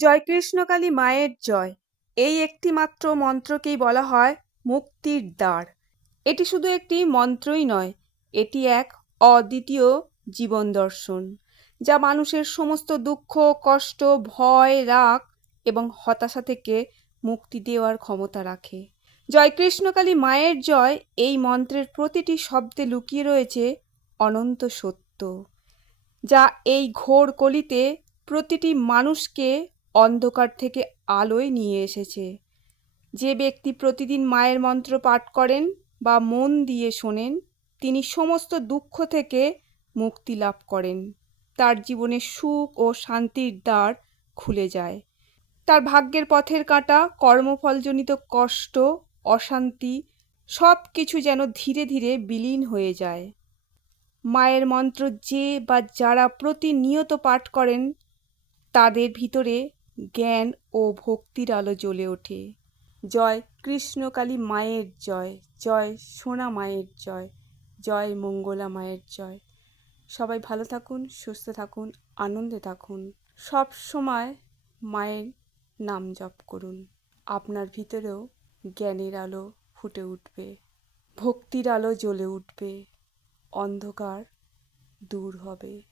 জয় কৃষ্ণকালী মায়ের জয়। এই একটি মাত্র মন্ত্রকেই বলা হয় মুক্তির দ্বার। এটি শুধু একটি মন্ত্রই নয়, এটি এক অদ্বিতীয় জীবন দর্শন, যা মানুষের সমস্ত দুঃখ, কষ্ট, ভয়, রাগ এবং হতাশা থেকে মুক্তি দেওয়ার ক্ষমতা রাখে। জয় কৃষ্ণকালী মায়ের জয় এই মন্ত্রের প্রতিটি শব্দে লুকিয়ে রয়েছে অনন্ত সত্য, যা এই ঘোর কলিতে প্রতিটি মানুষকে অন্ধকার থেকে আলোয় নিয়ে এসেছে। যে ব্যক্তি প্রতিদিন মায়ের মন্ত্র পাঠ করেন বা মন দিয়ে শোনেন, তিনি সমস্ত দুঃখ থেকে মুক্তি লাভ করেন। তার জীবনে সুখ ও শান্তির দ্বার খুলে যায়। তার ভাগ্যের পথের কাঁটা, কর্মফলজনিত কষ্ট, অশান্তি সব কিছু যেন ধীরে ধীরে বিলীন হয়ে যায়। মায়ের মন্ত্র যে বা যারা প্রতিনিয়ত পাঠ করেন, তাদের ভিতরে জ্ঞান ও ভক্তির আলো জ্বলে ওঠে। জয় কৃষ্ণকালী মায়ের জয় জয় সোনা মায়ের জয় জয় মঙ্গলা মায়ের জয়। সবাই ভালো থাকুন, সুস্থ থাকুন, আনন্দে থাকুন। সব সময় মায়ের নাম জপ করুন। আপনার ভিতরেও জ্ঞানের আলো ফুটে উঠবে। ভক্তির আলো জ্বলে উঠবে। অন্ধকার দূর হবে।